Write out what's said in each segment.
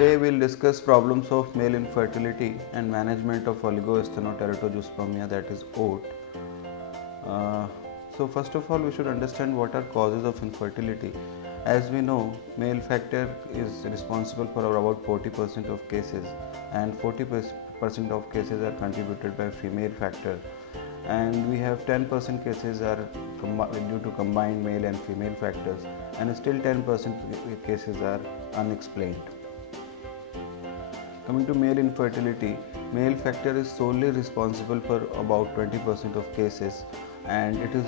today we'll discuss problems of male infertility and management of oligosteroteratospermia, that is OAT. So first of all, we should understand what are causes of infertility. As we know, male factor is responsible for about 40% of cases, and 40% of cases are contributed by female factor, and we have 10% cases are due to combined male and female factors, and still 10% cases are unexplained. Coming to male infertility, male factor is solely responsible for about 20% of cases, and it is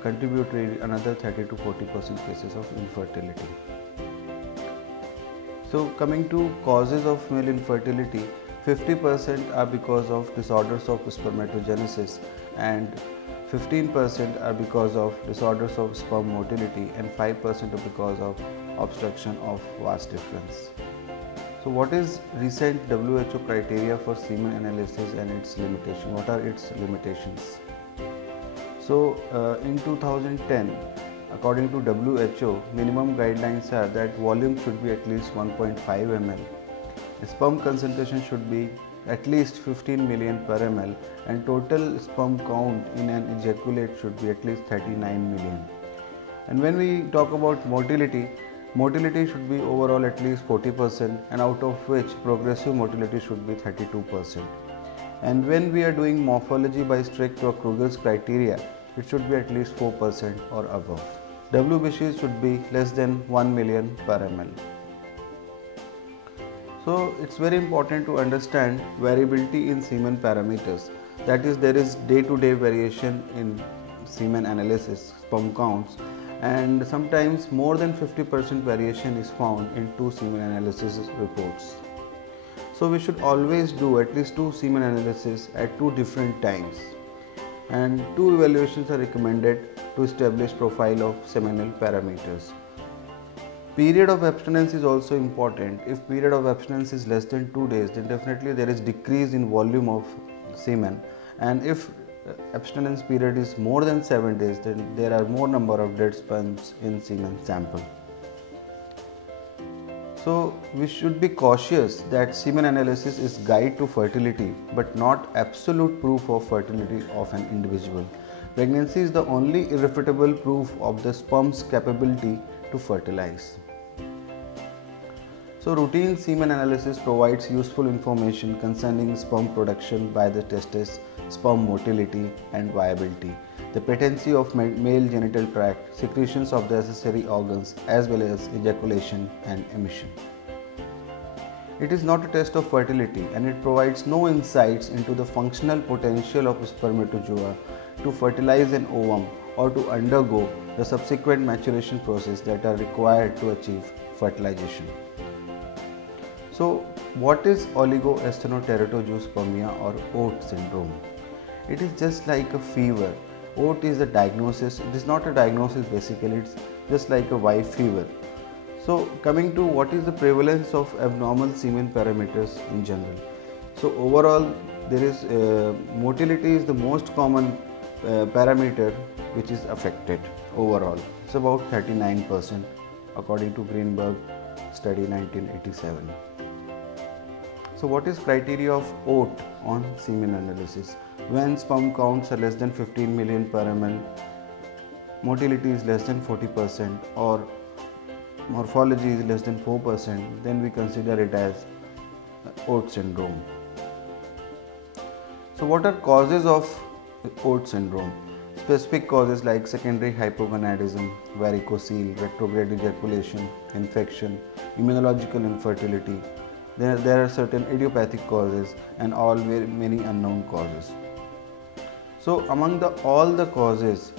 contributory another 30 to 40% cases of infertility. So coming to causes of male infertility, 50% are because of disorders of spermatogenesis, and 15% are because of disorders of sperm motility, and 5% are because of obstruction of vas deferens. So what is recent WHO criteria for semen analysis and its limitation? What are its limitations? So in 2010, according to WHO, minimum guidelines are that volume should be at least 1.5 ml, sperm concentration should be at least 15 million per ml, and total sperm count in an ejaculate should be at least 39 million. And when we talk about motility should be overall at least 40%, and out of which progressive motility should be 32%. And when we are doing morphology by strict or Kruger's criteria, it should be at least 4% or above. WBC should be less than 1 million per ml. So it's very important to understand variability in semen parameters. That is, there is day-to-day variation in semen analysis, sperm counts, and sometimes more than 50% variation is found in two semen analysis reports. So we should always do at least two semen analysis at two different times, and two evaluations are recommended to establish profile of seminal parameters. Period of abstinence is also important. If period of abstinence is less than 2 days, then definitely there is decrease in volume of semen, and if abstinence period is more than 7 days, then there are more number of dead sperms in semen sample. So we should be cautious that semen analysis is guide to fertility but not absolute proof of fertility of an individual. Pregnancy is the only irrefutable proof of the sperm's capability to fertilize. So routine semen analysis provides useful information concerning sperm production by the testes, sperm motility and viability, the patency of male genital tract, secretions of the accessory organs, as well as ejaculation and emission. It is not a test of fertility, and it provides no insights into the functional potential of spermatozoa to fertilize an ovum or to undergo the subsequent maturation process that are required to achieve fertilization. So what is oligosteroteratospermia or OAT syndrome? It is just like a fever. OAT is a diagnosis. It is not a diagnosis basically, it's just like a Y fever. So coming to what is the prevalence of abnormal semen parameters in general. So overall, there is motility is the most common parameter which is affected overall. It's about 39% according to Greenberg study 1987. So what is criteria of OAT on semen analysis? When sperm counts are less than 15 million per ml, motility is less than 40%, or morphology is less than 4%, then we consider it as OAT syndrome. So what are causes of OAT syndrome? Specific causes like secondary hypogonadism, varicocele, retrograde ejaculation, infection, immunological infertility. There are certain idiopathic causes and many unknown causes. So among all the causes,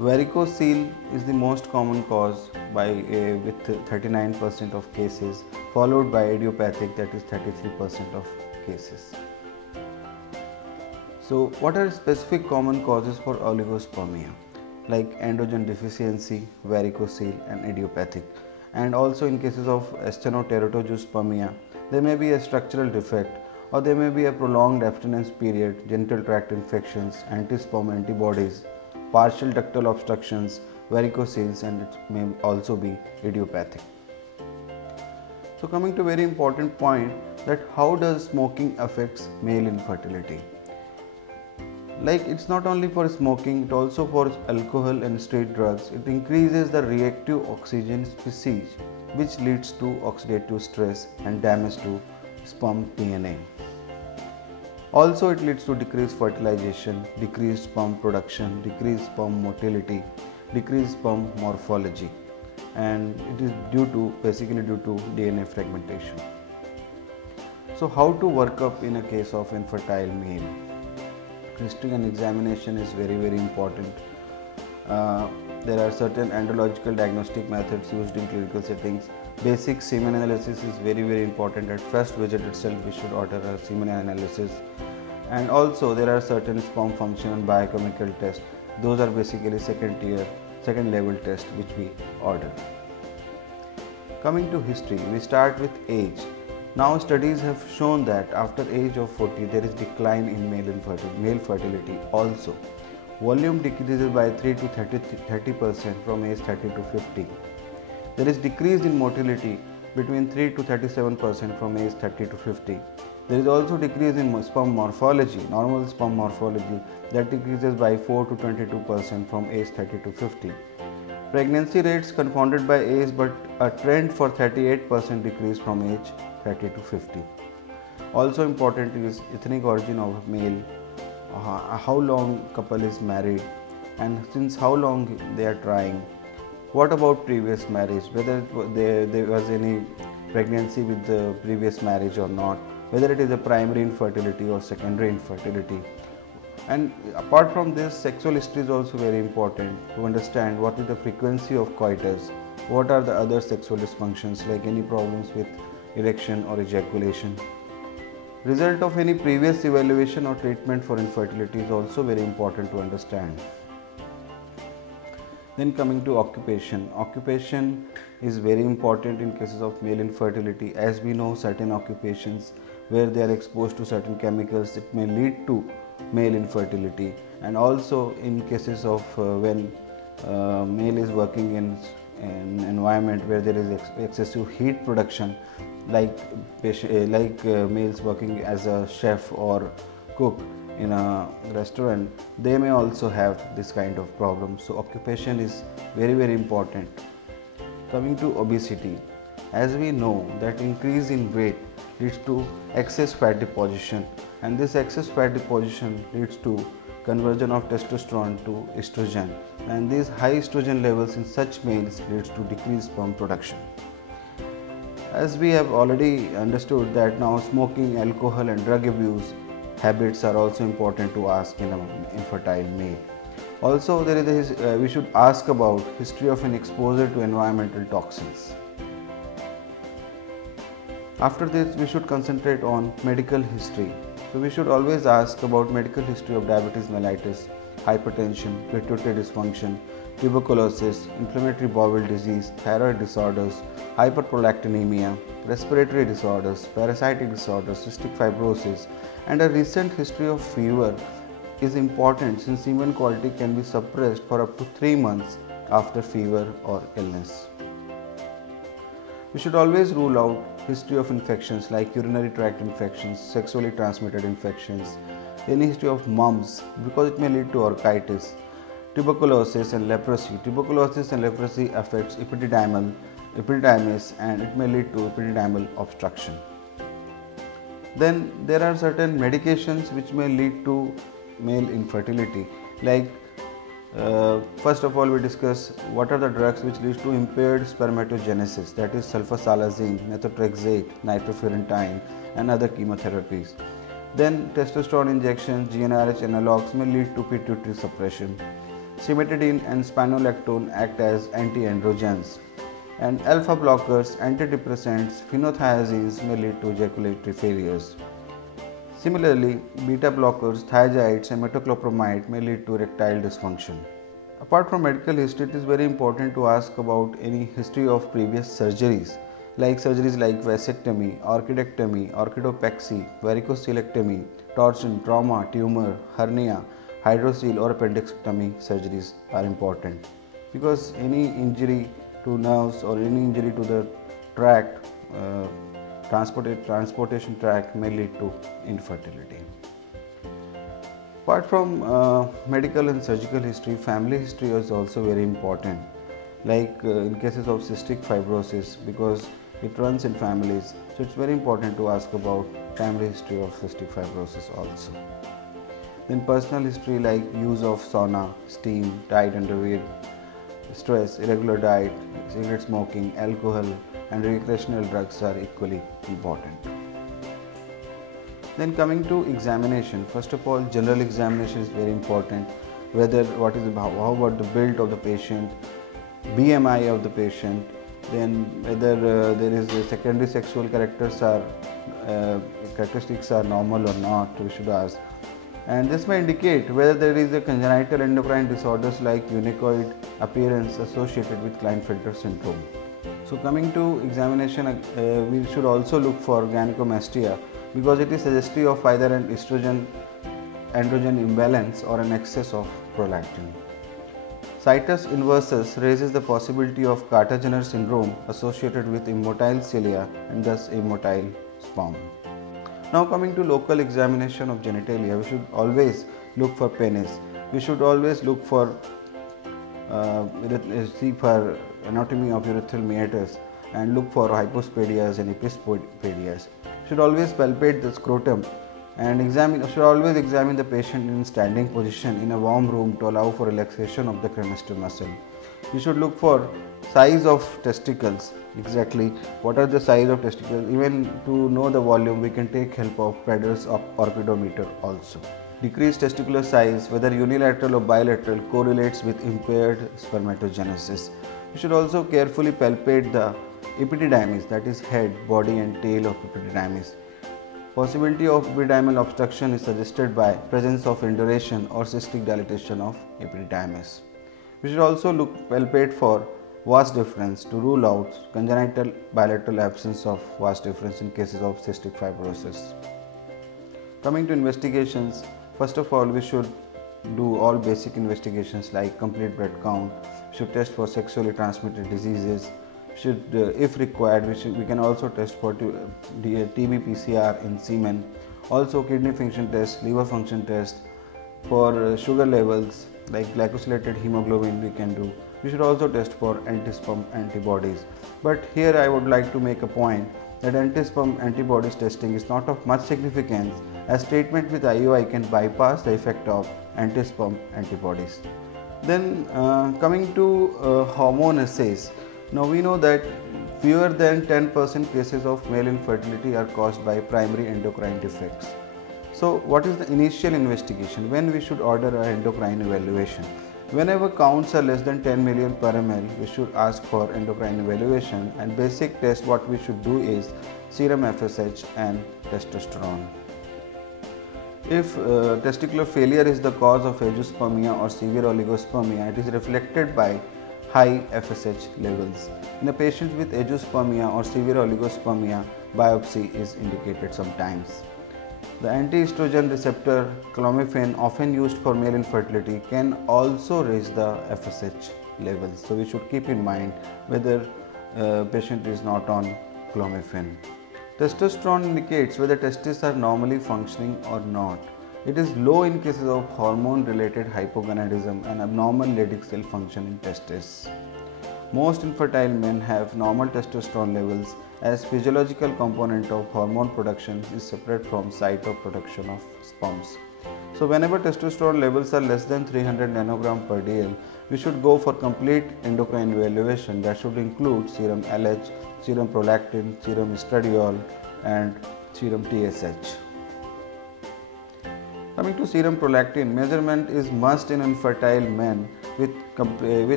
varicocele is the most common cause with 39% of cases, followed by idiopathic, that is 33% of cases. So what are specific common causes for oligospermia? Like androgen deficiency, varicocele and idiopathic. And also in cases of stenoteratospermia, there may be a structural defect, or there may be a prolonged abstinence period, genital tract infections, anti-sperm antibodies, partial ductal obstructions, varicoceles, and it may also be idiopathic. So coming to a very important point, that how does smoking affects male infertility? Like, it's not only for smoking, it also for alcohol and street drugs. It increases the reactive oxygen species, which leads to oxidative stress and damage to sperm DNA. Also, it leads to decreased fertilization, decreased sperm production, decreased sperm motility, decreased sperm morphology, and it is basically due to DNA fragmentation. So how to work up in a case of infertile male? History and examination is very important. There are certain andrological diagnostic methods used in clinical settings. Basic semen analysis is very important. At first visit itself, we should order a semen analysis. And also there are certain sperm function and biochemical tests. Those are basically second level tests which we order. Coming to history, we start with age. Now studies have shown that after age of 40 there is decline in male fertility also. Volume decreases by 3 to 30% from age 30 to 50. There is decrease in motility between 3 to 37% from age 30 to 50. There is also decrease in sperm morphology, normal sperm morphology, that decreases by 4 to 22% from age 30 to 50. Pregnancy rates confounded by age, but a trend for 38% decrease from age 30 to 50. Also important is ethnic origin of male, how long couple is married and since how long they are trying. What about previous marriage, whether there was any pregnancy with the previous marriage or not, whether it is a primary infertility or secondary infertility. And apart from this, sexual history is also very important to understand what is the frequency of coitus, what are the other sexual dysfunctions like any problems with erection or ejaculation. Result of any previous evaluation or treatment for infertility is also very important to understand. Then coming to occupation. Occupation is very important in cases of male infertility. As we know, certain occupations where they are exposed to certain chemicals, it may lead to male infertility. And also in cases of when male is working in an environment where there is excessive heat production, like males working as a chef or cook in a restaurant, they may also have this kind of problem. So occupation is very important. Coming to obesity, as we know that increase in weight leads to excess fat deposition, and this excess fat deposition leads to conversion of testosterone to estrogen, and these high estrogen levels in such males leads to decreased sperm production. As we have already understood that now smoking, alcohol and drug abuse habits are also important to ask in an infertile male. Also we should ask about history of an exposure to environmental toxins. After this, we should concentrate on medical history. So we should always ask about medical history of diabetes mellitus, hypertension, pituitary dysfunction, tuberculosis, inflammatory bowel disease, thyroid disorders, hyperprolactinemia, respiratory disorders, parasitic disorders, cystic fibrosis, and a recent history of fever is important since semen quality can be suppressed for up to 3 months after fever or illness. We should always rule out history of infections like urinary tract infections, sexually transmitted infections, any history of mumps because it may lead to orchitis, tuberculosis and leprosy. Tuberculosis and leprosy affects epididymis and it may lead to epididymal obstruction. Then there are certain medications which may lead to male infertility, like first of all we discuss what are the drugs which leads to impaired spermatogenesis, that is sulfasalazine, methotrexate, nitrofurantoin and other chemotherapies. Then testosterone injections, GnRH analogs may lead to pituitary suppression. Cimetidine and spironolactone act as anti-androgens, and alpha blockers, antidepressants, phenothiazines may lead to ejaculatory failures. Similarly, beta blockers, thiazides and metoclopramide may lead to erectile dysfunction. Apart from medical history, it is very important to ask about any history of previous surgeries, like vasectomy, orchidectomy, orchidopexy, varicocelectomy, torsion, trauma, tumor, hernia, hydrocele or appendectomy surgeries are important, because any injury to nerves or any injury to the tract transportation tract may lead to infertility. Apart from medical and surgical history, family history is also very important. Like in cases of cystic fibrosis, because it runs in families, so it's very important to ask about family history of cystic fibrosis also. Then personal history like use of sauna, steam, tight underwear, stress, irregular diet, cigarette smoking, alcohol and recreational drugs are equally important. Then coming to examination, first of all general examination is very important. Whether how about the build of the patient, BMI of the patient, then whether there is a secondary sexual characteristics are normal or not, we should ask. And this may indicate whether there is a congenital endocrine disorders like unicoid appearance associated with Klinefelter syndrome. So coming to examination, we should also look for gynecomastia because it is suggestive of either an estrogen-androgen imbalance or an excess of prolactin. Situs inversus raises the possibility of Carter-Jenner syndrome associated with immotile cilia and thus immotile sperm. Now coming to local examination of genitalia, we should always look for penis. We should always look for see for anatomy of urethral meatus and look for hypospadias and epispadias. Should always palpate the scrotum and should always examine the patient in standing position in a warm room to allow for relaxation of the cremaster muscle. We should look for size of testicles, exactly what are the size of testicles. Even to know the volume, we can take help of Prader's orchidometer also. Decreased testicular size, whether unilateral or bilateral, correlates with impaired spermatogenesis. We should also carefully palpate the epididymis, that is head, body and tail of epididymis. Possibility of epididymal obstruction is suggested by presence of induration or cystic dilatation of epididymis. We should also palpate for vas difference to rule out congenital bilateral absence of vas difference in cases of cystic fibrosis. Coming to investigations, first of all we should do all basic investigations like complete blood count, should test for sexually transmitted diseases, should if required we can also test for TB PCR in semen, also kidney function test, liver function test, for sugar levels like glycosylated hemoglobin we can do. We should also test for anti-sperm antibodies. But here I would like to make a point that anti-sperm antibodies testing is not of much significance as treatment with IUI can bypass the effect of anti-sperm antibodies. Then coming to hormone assays. Now we know that fewer than 10% cases of male infertility are caused by primary endocrine defects. So what is the initial investigation? When we should order an endocrine evaluation? Whenever counts are less than 10 million per ml, we should ask for endocrine evaluation, and basic test what we should do is serum FSH and testosterone. If testicular failure is the cause of agiospermia or severe oligospermia, it is reflected by high FSH levels. In a patient with agiospermia or severe oligospermia, biopsy is indicated sometimes. The anti-estrogen receptor clomiphene, often used for male infertility, can also raise the FSH levels. So we should keep in mind whether patient is not on clomiphene. Testosterone indicates whether testes are normally functioning or not. It is low in cases of hormone-related hypogonadism and abnormal Leydig cell function in testes. Most infertile men have normal testosterone levels as physiological component of hormone production is separate from site of production of sperms. So whenever testosterone levels are less than 300 nanogram per dl, we should go for complete endocrine evaluation that should include serum LH, serum prolactin, serum estradiol and serum TSH. Coming to serum prolactin, measurement is must in infertile men with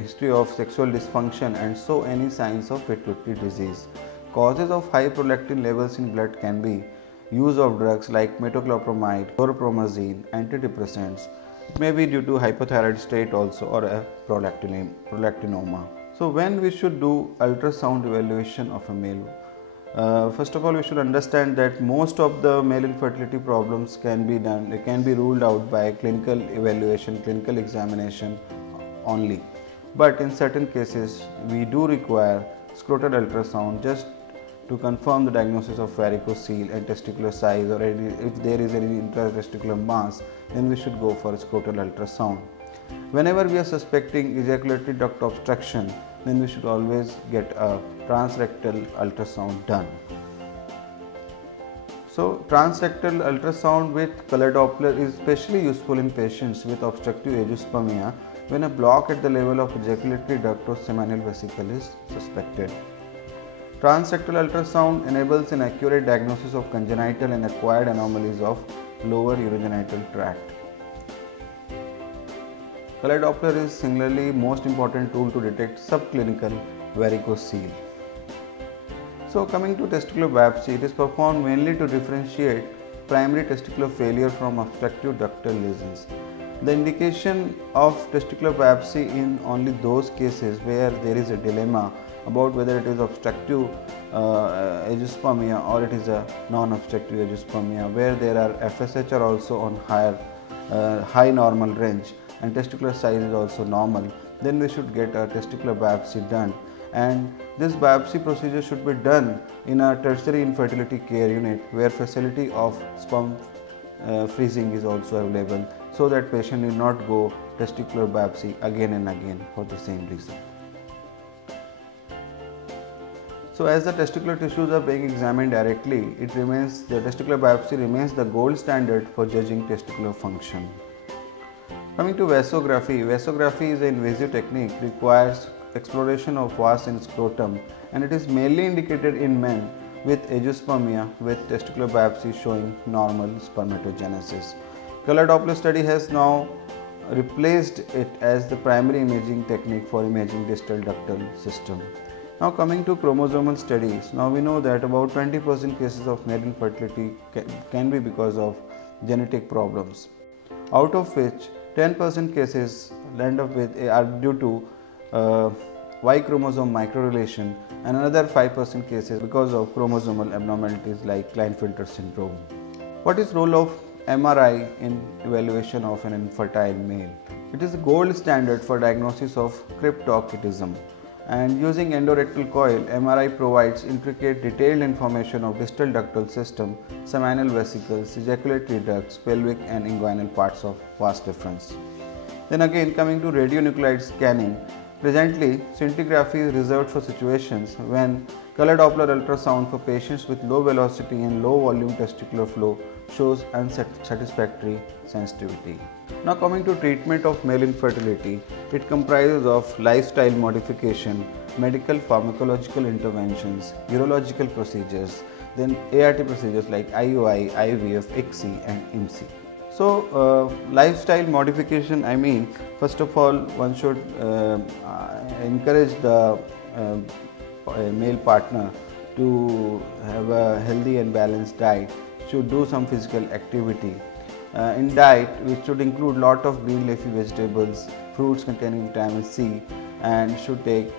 history of sexual dysfunction and show any signs of pituitary disease. Causes of high prolactin levels in blood can be use of drugs like metoclopramide, chlorpromazine, antidepressants. It may be due to hypothyroid state also or a prolactinoma. So when we should do ultrasound evaluation of a male? First of all, we should understand that most of the male infertility problems can be ruled out by clinical evaluation, clinical examination only. But in certain cases, we do require scrotal ultrasound just to confirm the diagnosis of varicocele and testicular size, or if there is any intratesticular mass, then we should go for scrotal ultrasound. Whenever we are suspecting ejaculatory duct obstruction, then we should always get a transrectal ultrasound done. So, transrectal ultrasound with color Doppler is especially useful in patients with obstructive agiospermia when a block at the level of ejaculatory duct or seminal vesicle is suspected. Transrectal ultrasound enables an accurate diagnosis of congenital and acquired anomalies of lower urogenital tract. Color Doppler is singularly most important tool to detect subclinical varicocele. So coming to testicular biopsy, it is performed mainly to differentiate primary testicular failure from obstructive ductal lesions. The indication of testicular biopsy in only those cases where there is a dilemma about whether it is obstructive agiospermia or it is a non-obstructive agiospermia, where there are FSH are also on high normal range and testicular size is also normal, then we should get a testicular biopsy done, and this biopsy procedure should be done in a tertiary infertility care unit where facility of sperm freezing is also available, so that patient need not go testicular biopsy again and again for the same reason. So as the testicular tissues are being examined directly, the testicular biopsy remains the gold standard for judging testicular function. Coming to vasography, vasography is an invasive technique, requires exploration of vas in scrotum, and it is mainly indicated in men with agiospermia with testicular biopsy showing normal spermatogenesis. Color Doppler study has now replaced it as the primary imaging technique for imaging distal ductal system. Now coming to chromosomal studies, now we know that about 20% cases of male infertility can be because of genetic problems, out of which 10% cases are due to Y chromosome microrelation, and another 5% cases because of chromosomal abnormalities like Klinefelter syndrome. What is role of MRI in evaluation of an infertile male? It is a gold standard for diagnosis of cryptorchidism, and using endorectal coil, MRI provides intricate detailed information of distal ductal system, seminal vesicles, ejaculatory ducts, pelvic and inguinal parts of vas deferens. Then again, coming to radionuclide scanning, presently scintigraphy is reserved for situations when color Doppler ultrasound for patients with low velocity and low volume testicular flow shows unsatisfactory sensitivity. Now coming to treatment of male infertility, it comprises of lifestyle modification, medical pharmacological interventions, urological procedures, then ART procedures like IUI, IVF, ICSI and IMSI. So lifestyle modification, I mean, first of all, one should encourage the male partner to have a healthy and balanced diet, should do some physical activity. In diet, which should include lot of green leafy vegetables, fruits containing vitamin C, and should take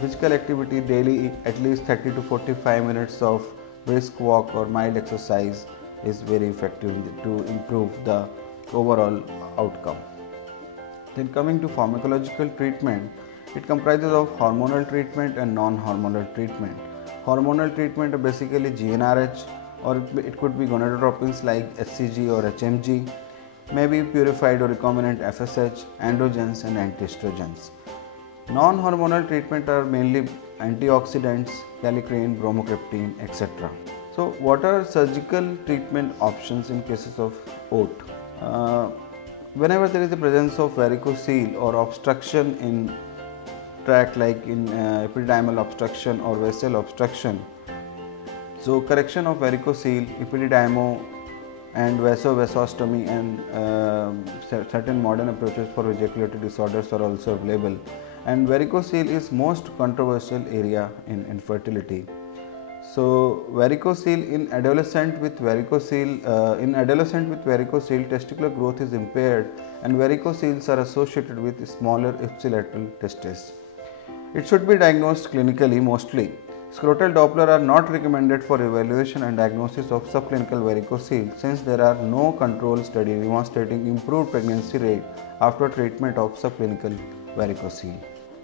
physical activity daily, at least 30 to 45 minutes of brisk walk or mild exercise is very effective to improve the overall outcome. Then coming to pharmacological treatment, it comprises of hormonal treatment and non-hormonal treatment. Hormonal treatment are basically GnRH, or it could be gonadotropins like HCG or HMG, maybe purified or recombinant FSH, androgens and antiestrogens. Non-hormonal treatment are mainly antioxidants, kallikrein, bromocriptine, etc. So what are surgical treatment options in cases of OAT? Whenever there is the presence of varicocele or obstruction in tract, like in epididymal obstruction or vessel obstruction, so correction of varicocele, epididymo and vasostomy and certain modern approaches for ejaculatory disorders are also available, and varicocele is most controversial area in infertility. So varicocele in adolescent with varicocele, testicular growth is impaired, and varicoceles are associated with smaller ipsilateral testes. It should be diagnosed clinically mostly. Scrotal Doppler are not recommended for evaluation and diagnosis of subclinical varicocele, since there are no control study demonstrating improved pregnancy rate after treatment of subclinical varicocele.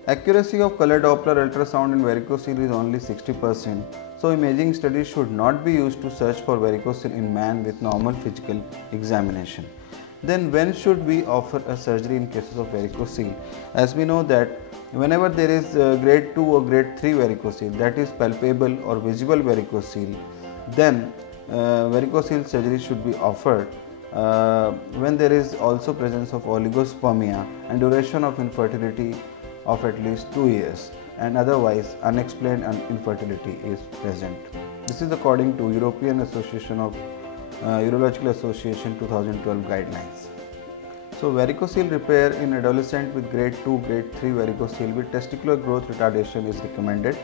Accuracy of color Doppler ultrasound in varicocele is only 60%, so imaging studies should not be used to search for varicocele in man with normal physical examination. Then when should we offer a surgery in cases of varicocele? As we know that whenever there is grade 2 or grade 3 varicocele, that is palpable or visible varicocele, then varicocele surgery should be offered when there is also presence of oligospermia and duration of infertility of at least 2 years, and otherwise unexplained infertility is present. This is according to European Association of Urological Association 2012 guidelines. So varicocele repair in adolescent with grade 2, grade 3 varicocele with testicular growth retardation is recommended.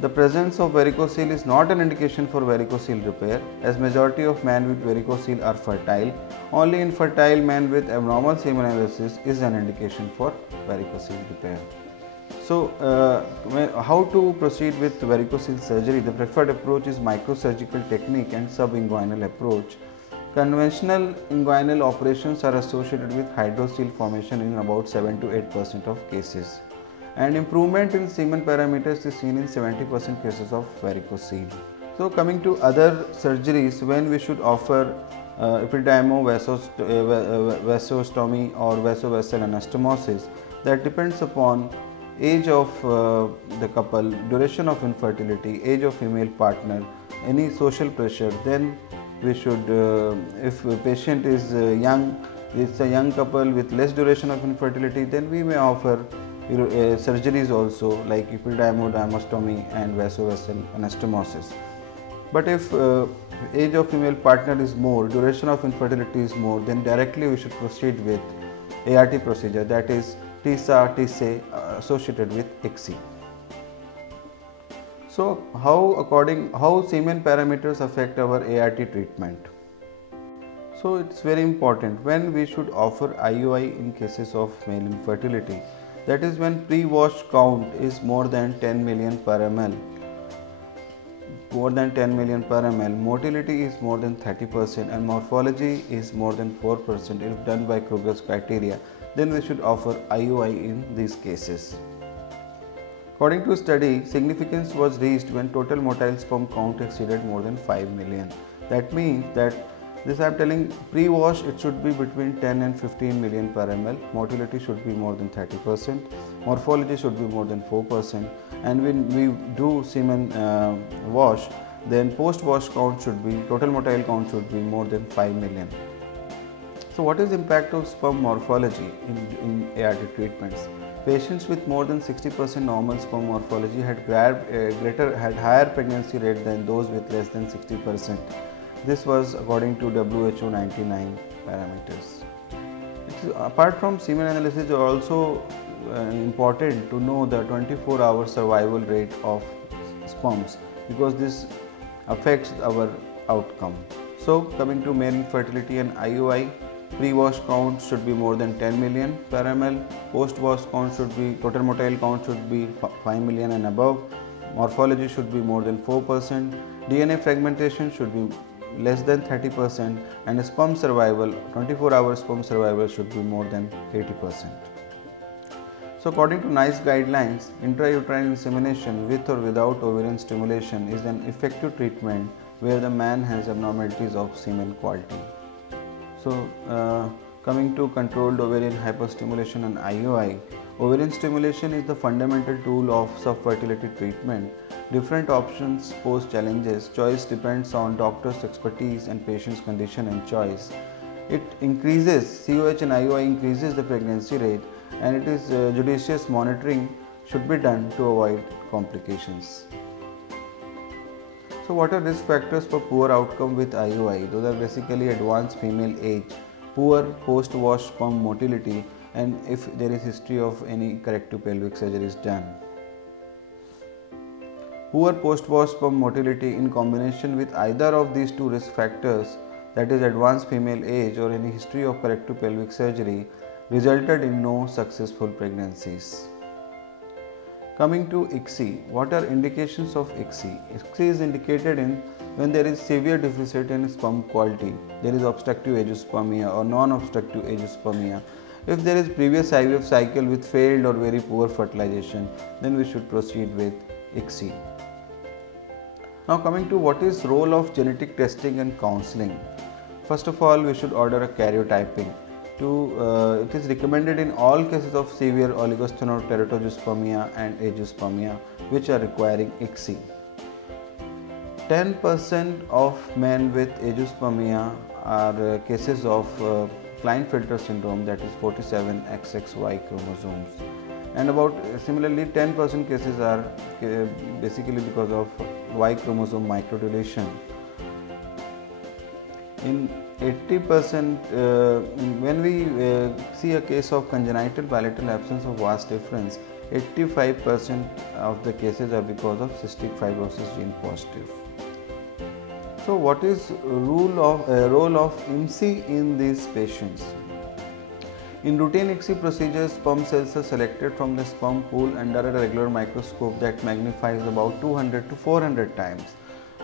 The presence of varicocele is not an indication for varicocele repair, as majority of men with varicocele are fertile. Only infertile men with abnormal semen analysis is an indication for varicocele repair. So, how to proceed with varicocele surgery? The preferred approach is microsurgical technique and subinguinal approach. Conventional inguinal operations are associated with hydrocele formation in about 7 to 8% of cases, and improvement in semen parameters is seen in 70% cases of varicocele. So, coming to other surgeries, when we should offer epidermovasostomy or vasovessel anastomosis, that depends upon age of the couple, duration of infertility, age of female partner, any social pressure. Then we should, if a patient is young, it's a young couple with less duration of infertility, then we may offer surgeries also like epidermodermostomy and vasovessel anastomosis. But if age of female partner is more, duration of infertility is more, then directly we should proceed with ART procedure, that is TISA associated with ICSI. So how semen parameters affect our ART treatment? So it's very important when we should offer IUI in cases of male infertility. That is when pre-wash count is more than 10 million per ml. Motility is more than 30% and morphology is more than 4% if done by Kruger's criteria. Then we should offer IUI in these cases. According to a study, significance was reached when total motile sperm count exceeded more than 5 million. That means that this I am telling pre-wash it should be between 10 and 15 million per ml, motility should be more than 30%, morphology should be more than 4%, and when we do semen wash, then post-wash count should be, total motile count should be more than 5 million. So what is the impact of sperm morphology in ART treatments? Patients with more than 60% normal sperm morphology had higher pregnancy rate than those with less than 60%. This was according to WHO 99 parameters. Apart from semen analysis, it is also important to know the 24-hour survival rate of sperms, because this affects our outcome. So coming to male infertility and IUI, pre-wash count should be more than 10 million per ml, post-wash count should be, total motile count should be 5 million and above, morphology should be more than 4%, DNA fragmentation should be less than 30%, and sperm survival, 24-hour sperm survival should be more than 80%. So according to NICE guidelines, intrauterine insemination with or without ovarian stimulation is an effective treatment where the man has abnormalities of semen quality. So coming to controlled ovarian hyperstimulation and IUI, ovarian stimulation is the fundamental tool of subfertility treatment. Different options pose challenges. Choice depends on doctor's expertise and patient's condition and choice. It increases, COH and IUI increases the pregnancy rate, and it is judicious monitoring should be done to avoid complications. So what are risk factors for poor outcome with IUI? Those are basically advanced female age, poor post-wash sperm motility, and if there is history of any corrective pelvic surgeries done. Poor post-wash sperm motility in combination with either of these two risk factors, that is advanced female age or any history of corrective pelvic surgery, resulted in no successful pregnancies. Coming to ICSI, what are indications of ICSI? ICSI is indicated in when there is severe deficit in sperm quality, there is obstructive agiospermia or non-obstructive agiospermia, If there is previous IVF cycle with failed or very poor fertilization, then we should proceed with ICSI. Now coming to what is role of genetic testing and counseling. First of all, we should order a karyotyping. It is recommended in all cases of severe oligosteroteratozoospermia and azoospermia which are requiring ICSI. 10% of men with azoospermia are cases of Klinefelter syndrome, that is 47XXY chromosomes, and about similarly 10% cases are basically because of Y chromosome microdeletion. In 80%, when we see a case of congenital bilateral absence of vas difference, 85% of the cases are because of cystic fibrosis gene positive. So what is role of IMSI in these patients? In routine ICSI procedures, sperm cells are selected from the sperm pool under a regular microscope that magnifies about 200 to 400 times.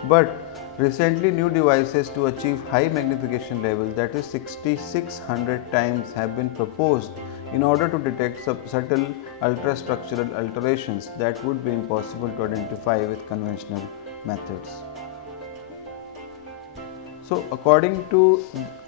But recently new devices to achieve high magnification level, that is 6600 times, have been proposed in order to detect subtle ultrastructural alterations that would be impossible to identify with conventional methods. So according to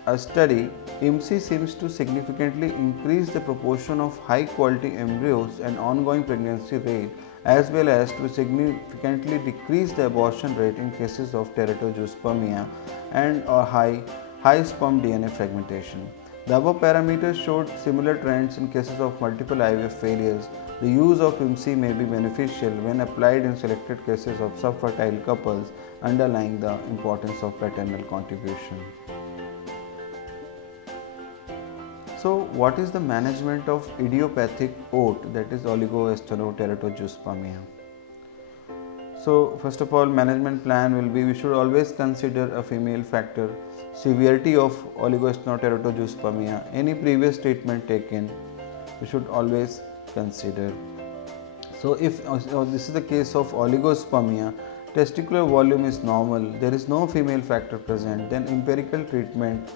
a study, IMSI seems to significantly increase the proportion of high quality embryos and ongoing pregnancy rate, as well as to significantly decrease the abortion rate in cases of teratozoospermia and high sperm DNA fragmentation. The above parameters showed similar trends in cases of multiple IVF failures. The use of IMSI may be beneficial when applied in selected cases of subfertile couples, underlying the importance of paternal contribution. So what is the management of idiopathic OAT, that is oligosteroteratozoospermia? So first of all, management plan will be, we should always consider a female factor, severity of oligosteroteratozoospermia, any previous treatment taken, we should always consider. So if this is the case of oligospermia, testicular volume is normal, there is no female factor present, then empirical treatment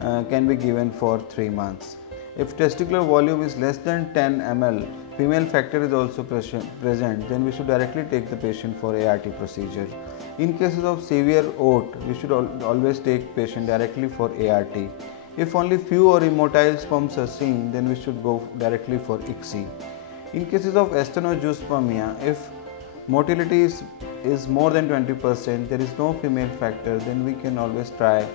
can be given for 3 months. If testicular volume is less than 10 ml, female factor is also present, then we should directly take the patient for ART procedure. In cases of severe OAT, we should always take patient directly for ART. If only few or immotile sperms are seen, then we should go directly for ICSI. In cases of stenozoospermia, if motility is more than 20%, there is no female factor, then we can always try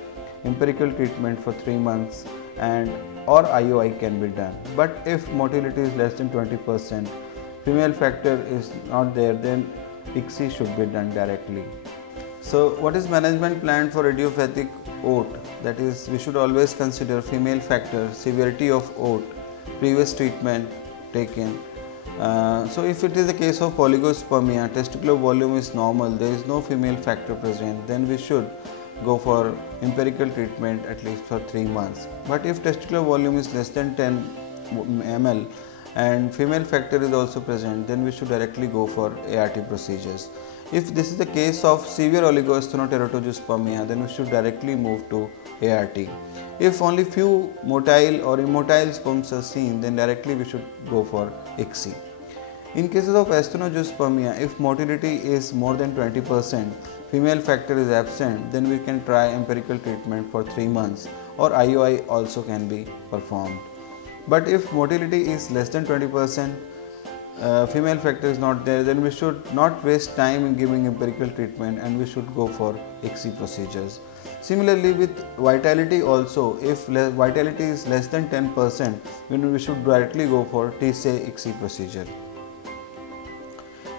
empirical treatment for 3 months or IOI can be done. But if motility is less than 20%, female factor is not there, then ICSI should be done directly. So what is management plan for idiopathic OAT? That is, we should always consider female factor, severity of OAT, previous treatment taken. So if it is a case of oligospermia, testicular volume is normal, there is no female factor present, then we should go for empirical treatment at least for 3 months. But if testicular volume is less than 10 ml and female factor is also present, then we should directly go for ART procedures. If this is the case of severe oligosteroteratozoospermia, then we should directly move to ART. If only few motile or immotile sperms are seen, then directly we should go for ICSI. In cases of stenozoospermia, if motility is more than 20%, female factor is absent, then we can try empirical treatment for 3 months or IOI also can be performed. But if motility is less than 20%, female factor is not there, then we should not waste time in giving empirical treatment and we should go for ICSI procedures. Similarly with vitality also, if vitality is less than 10%, then we should directly go for TSA-ICSI procedure.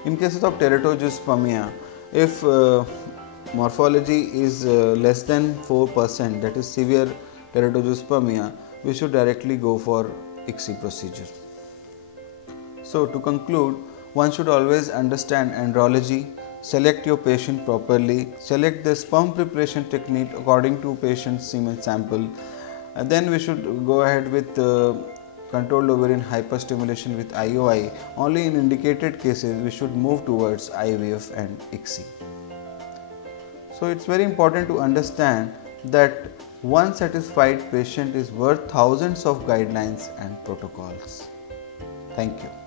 In cases of teratozoospermia, if morphology is less than 4%, that is severe teratozoospermia, we should directly go for ICSI procedure. So to conclude, one should always understand andrology, select your patient properly, select the sperm preparation technique according to patient's semen sample, and then we should go ahead with controlled ovarian hyperstimulation with IOI. Only in indicated cases we should move towards IVF and ICSI. So it's very important to understand that One satisfied patient is worth thousands of guidelines and protocols. Thank you.